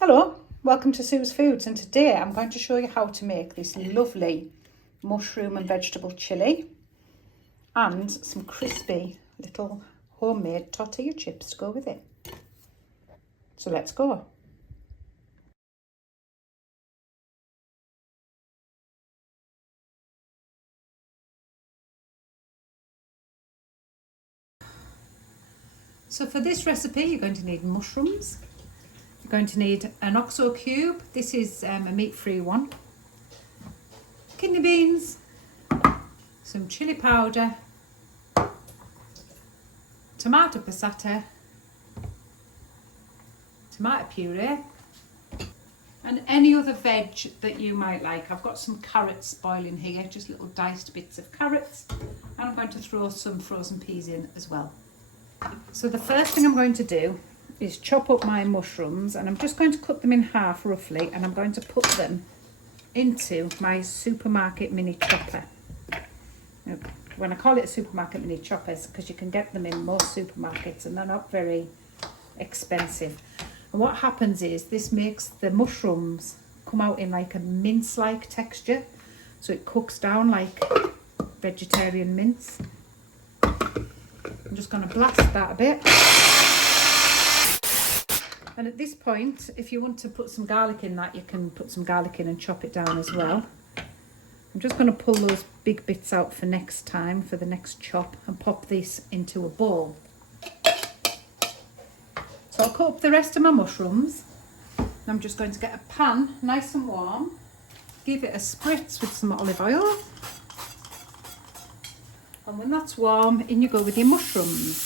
Hello, welcome to Sue's Foods, and today I'm going to show you how to make this lovely mushroom and vegetable chili and some crispy little homemade tortilla chips to go with it. So let's go. So for this recipe you're going to need mushrooms. You're going to need an oxo cube. This is a meat-free one. Kidney beans, some chili powder, tomato passata, tomato puree, and any other veg that you might like. I've got some carrots boiling here, just little diced bits of carrots, and I'm going to throw some frozen peas in as well. So the first thing I'm going to do is chop up my mushrooms, and I'm just going to cut them in half roughly, and I'm going to put them into my supermarket mini chopper. Now, when I call it a supermarket mini chopper, it's because you can get them in most supermarkets and they're not very expensive. And what happens is this makes the mushrooms come out in like a mince-like texture, so it cooks down like vegetarian mince. I'm just going to blast that a bit. And at this point, if you want to put some garlic in that, you can put some garlic in and chop it down as well. I'm just going to pull those big bits out for next time, for the next chop, and pop this into a bowl. So I'll cut up the rest of my mushrooms. And I'm just going to get a pan nice and warm, give it a spritz with some olive oil. And when that's warm, in you go with your mushrooms.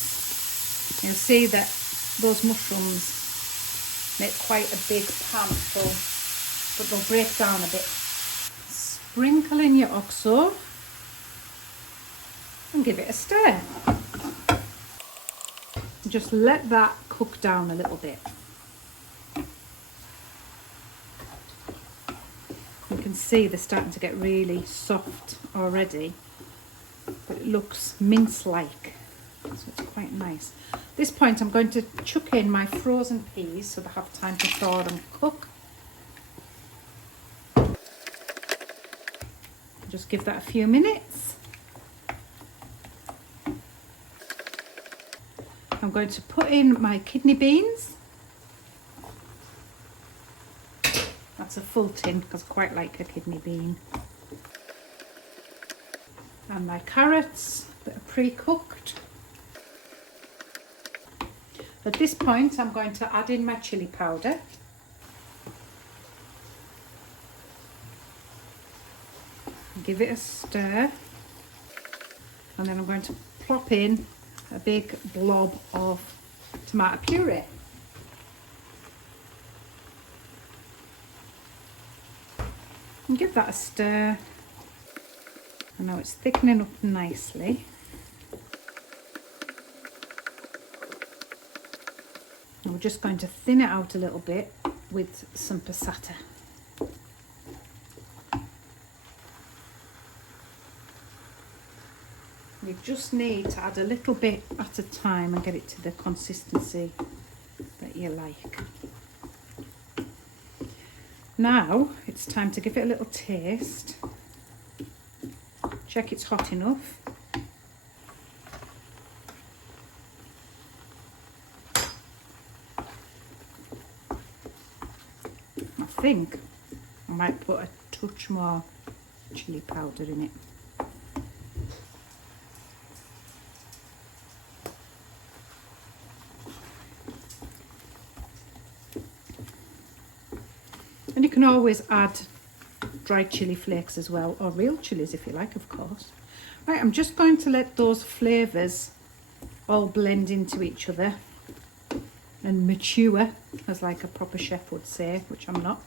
You'll see that those mushrooms make quite a big pan full, but they'll break down a bit. Sprinkle in your oxo and give it a stir. Just let that cook down a little bit. You can see they're starting to get really soft already, but it looks mince-like, so it's quite nice. At this point I'm going to chuck in my frozen peas so they have time to thaw and cook. Just give that a few minutes. I'm going to put in my kidney beans. That's a full tin because I quite like a kidney bean. And my carrots that are pre-cooked. At this point I'm going to add in my chili powder. Give it a stir, and then I'm going to plop in a big blob of tomato puree. And give that a stir. And now it's thickening up nicely. And we're just going to thin it out a little bit with some passata. You just need to add a little bit at a time and get it to the consistency that you like. Now it's time to give it a little taste. Check it's hot enough. I think I might put a touch more chili powder in it. And you can always add dried chili flakes as well, or real chilies if you like, of course. Right, I'm just going to let those flavours all blend into each other and mature, as like a proper chef would say, which I'm not.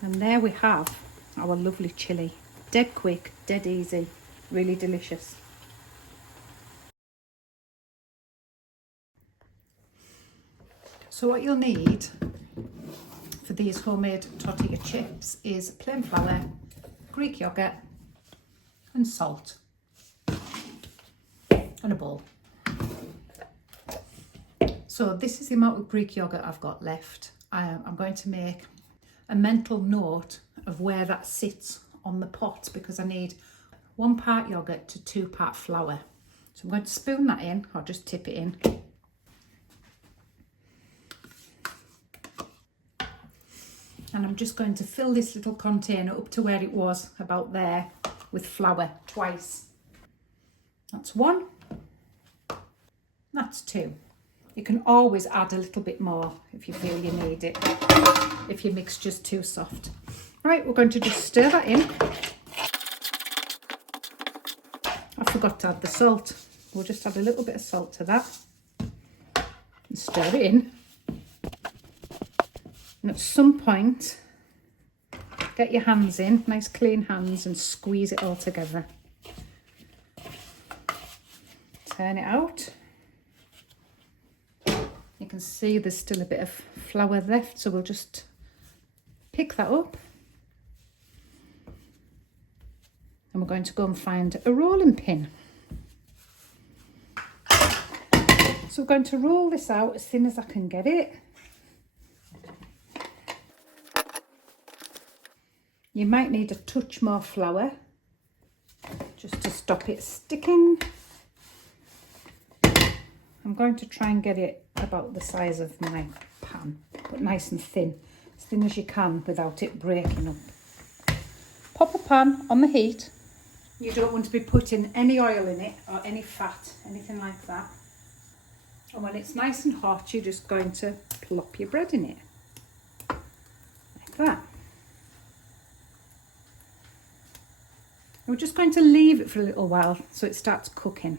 And there we have our lovely chili. Dead quick, dead easy, really delicious. So what you'll need for these homemade tortilla chips is plain flour, Greek yogurt and salt, and a bowl. So this is the amount of Greek yogurt I've got left. I'm going to make a mental note of where that sits on the pot, because I need 1 part yogurt to 2 part flour. So I'm going to spoon that in, or just tip it in. And I'm just going to fill this little container up to where it was, about there, with flour twice. That's 1. That's 2. You can always add a little bit more if you feel you need it, if your mixture's too soft. Right, we're going to just stir that in. I forgot to add the salt. We'll just add a little bit of salt to that and stir it in. And at some point, get your hands in, nice clean hands, and squeeze it all together. Turn it out. You can see there's still a bit of flour left, so we'll just pick that up. And we're going to go and find a rolling pin. So we're going to roll this out as thin as I can get it. You might need a touch more flour just to stop it sticking. I'm going to try and get it about the size of my pan, but nice and thin, as thin as you can without it breaking up. Pop a pan on the heat. You don't want to be putting any oil in it or any fat, anything like that. And when it's nice and hot, you're just going to plop your bread in it, like that. We're just going to leave it for a little while so it starts cooking.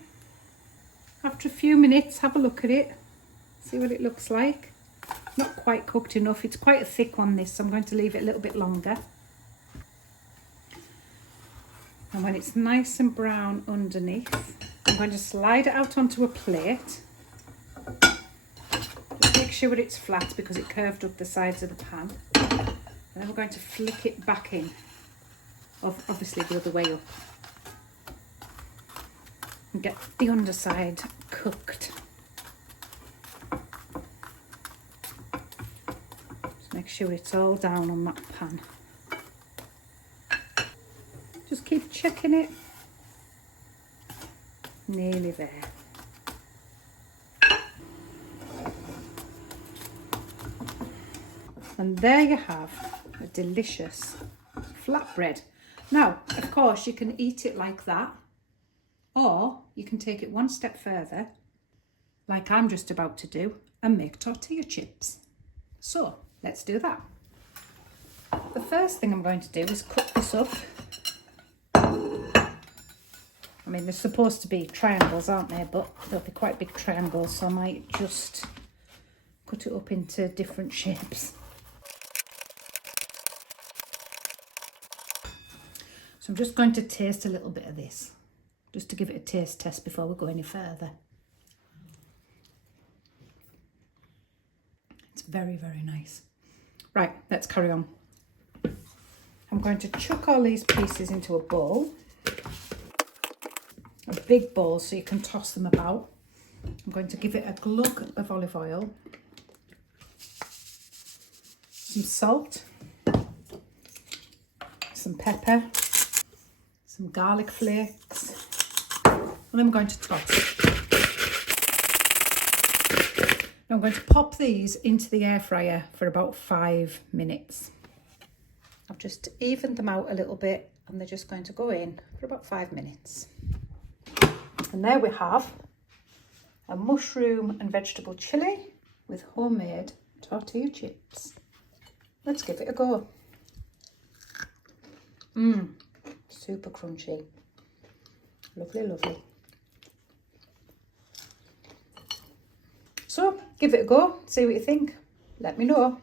After a few minutes, have a look at it, see what it looks like. Not quite cooked enough, it's quite a thick one this, so I'm going to leave it a little bit longer. And when it's nice and brown underneath, I'm going to slide it out onto a plate. Just make sure it's flat because it curved up the sides of the pan. And then we're going to flick it back in, obviously the other way up. And get the underside cooked. Just make sure it's all down on that pan. Just keep checking it. Nearly there. And there you have a delicious flatbread. Now, of course, you can eat it like that, or you can take it one step further, like I'm just about to do, and make tortilla chips. So, let's do that. The first thing I'm going to do is cut this up. I mean, they're supposed to be triangles, aren't they? But they'll be quite big triangles, so I might just cut it up into different shapes. So I'm just going to taste a little bit of this, just to give it a taste test before we go any further. It's very, very nice. Right, let's carry on. I'm going to chuck all these pieces into a bowl, a big bowl so you can toss them about. I'm going to give it a glug of olive oil, some salt, some pepper, some garlic flakes, and I'm going to toss. Now I'm going to pop these into the air fryer for about 5 minutes. I've just evened them out a little bit and they're just going to go in for about 5 minutes. And there we have a mushroom and vegetable chili with homemade tortilla chips. Let's give it a go. Super crunchy. Lovely, lovely. So, give it a go, see what you think. Let me know.